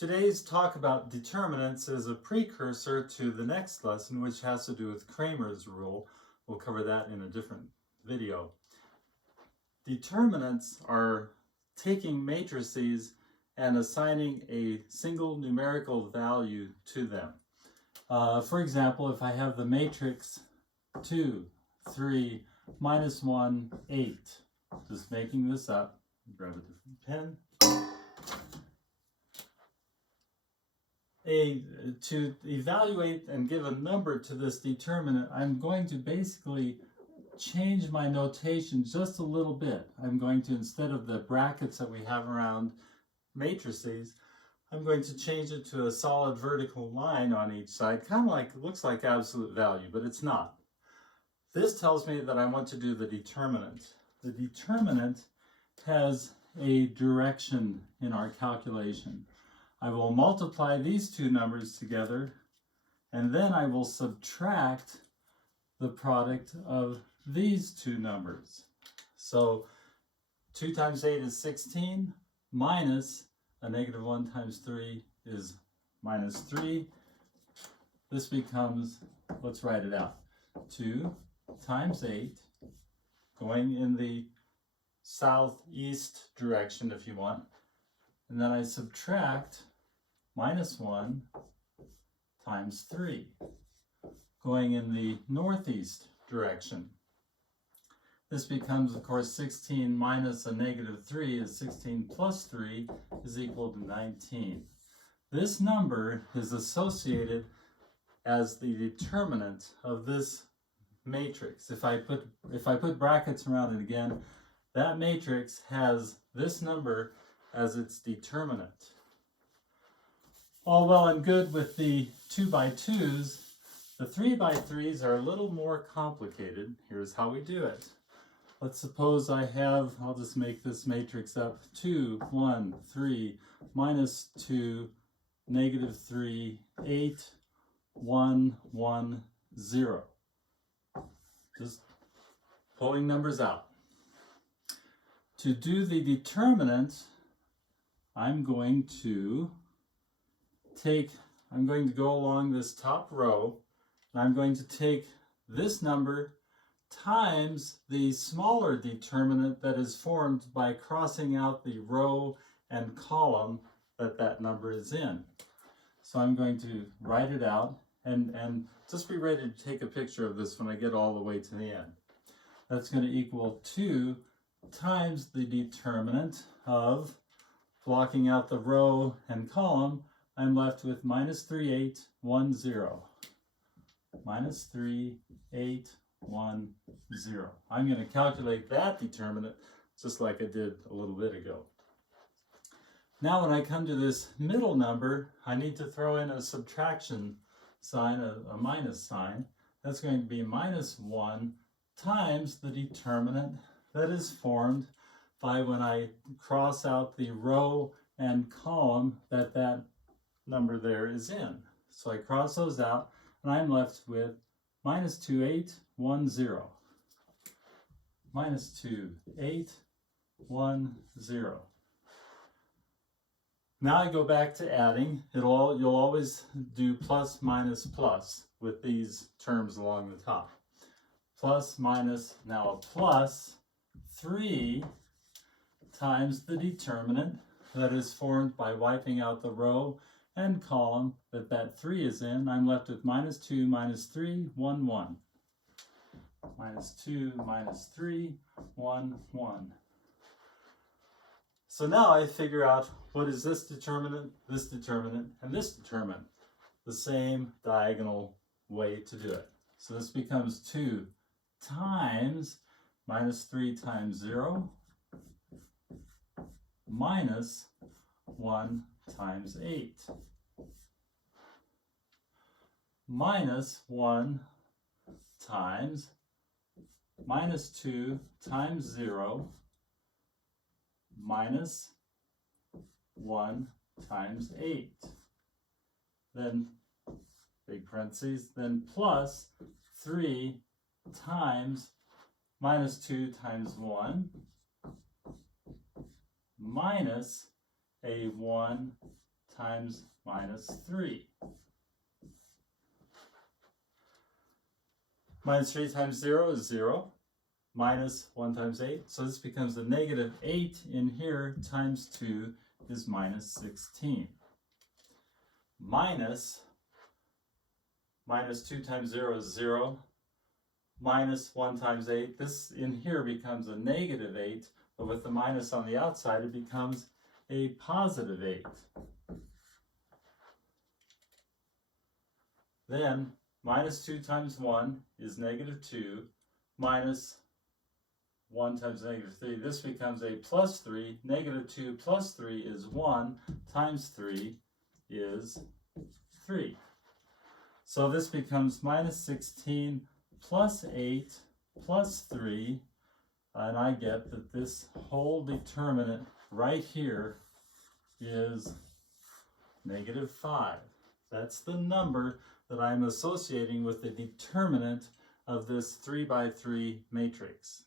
Today's talk about determinants is a precursor to the next lesson, which has to do with Cramer's rule. We'll cover that in a different video. Determinants are taking matrices and assigning a single numerical value to them. For example, if I have the matrix 2, 3, minus 1, 8, just making this up, grab a different pen. To evaluate and give a number to this determinant, I'm going to basically change my notation just a little bit. I'm going to, instead of the brackets that we have around matrices, I'm going to change it to a solid vertical line on each side, kind of like, it looks like absolute value, but it's not. This tells me that I want to do the determinant. The determinant has a direction in our calculation. I will multiply these two numbers together, and then I will subtract the product of these two numbers. So 2 times 8 is 16, minus a negative 1 times 3 is minus 3. This becomes, let's write it out, 2 times 8, going in the southeast direction if you want, and then I subtract minus 1 times 3, going in the northeast direction. This becomes, of course, 16 minus a negative 3 is 16 plus 3 is equal to 19. This number is associated as the determinant of this matrix. If I put brackets around it again, that matrix has this number as its determinant. All well and good with the 2x2s. The 3x3s are a little more complicated. Here's how we do it. Let's suppose I have, I'll just make this matrix up, 2, 1, 3, minus 2, negative 3, 8, 1, 1, 0. Just pulling numbers out. To do the determinant, I'm going to go along this top row, and I'm going to take this number times the smaller determinant that is formed by crossing out the row and column that number is in. So I'm going to write it out, and just be ready to take a picture of this when I get all the way to the end. That's going to equal 2 times the determinant of blocking out the row and column. I'm left with minus 3, 8, 1, 0. Minus 3, 8, 1, 0. I'm going to calculate that determinant just like I did a little bit ago. Now when I come to this middle number, I need to throw in a subtraction sign, a minus sign. That's going to be minus 1 times the determinant that is formed by when I cross out the row and column that number there is in. So I cross those out, and I'm left with minus 2, 8, 1, 0. Minus 2, 8, 1, 0. Now I go back to adding. You'll always do plus, minus, plus with these terms along the top. Plus, minus, now a plus 3 times the determinant that is formed by wiping out the row and column that 3 is in. I'm left with minus 2, minus 3, 1, 1. Minus 2, minus 3, 1, 1. So now I figure out what is this determinant, and this determinant. The same diagonal way to do it. So this becomes 2 times minus 3 times 0 minus 1 times 8 minus 1 times minus 2 times 0 minus 1 times 8. Then big parentheses, then plus 3 times minus 2 times 1 minus a 1 times minus 3. Minus 3 times 0 is 0. Minus 1 times 8. So this becomes a negative 8 in here times 2 is minus 16. Minus 2 times 0 is 0. Minus 1 times 8. This in here becomes a negative 8. But with the minus on the outside, it becomes a positive 8. Then minus 2 times 1 is negative 2. Minus 1 times negative 3. This becomes a plus 3. Negative 2 plus 3 is 1 times 3 is 3. So this becomes minus 16 plus 8 plus 3. And I get that this whole determinant right here is negative 5. That's the number that I'm associating with the determinant of this 3 by 3 matrix.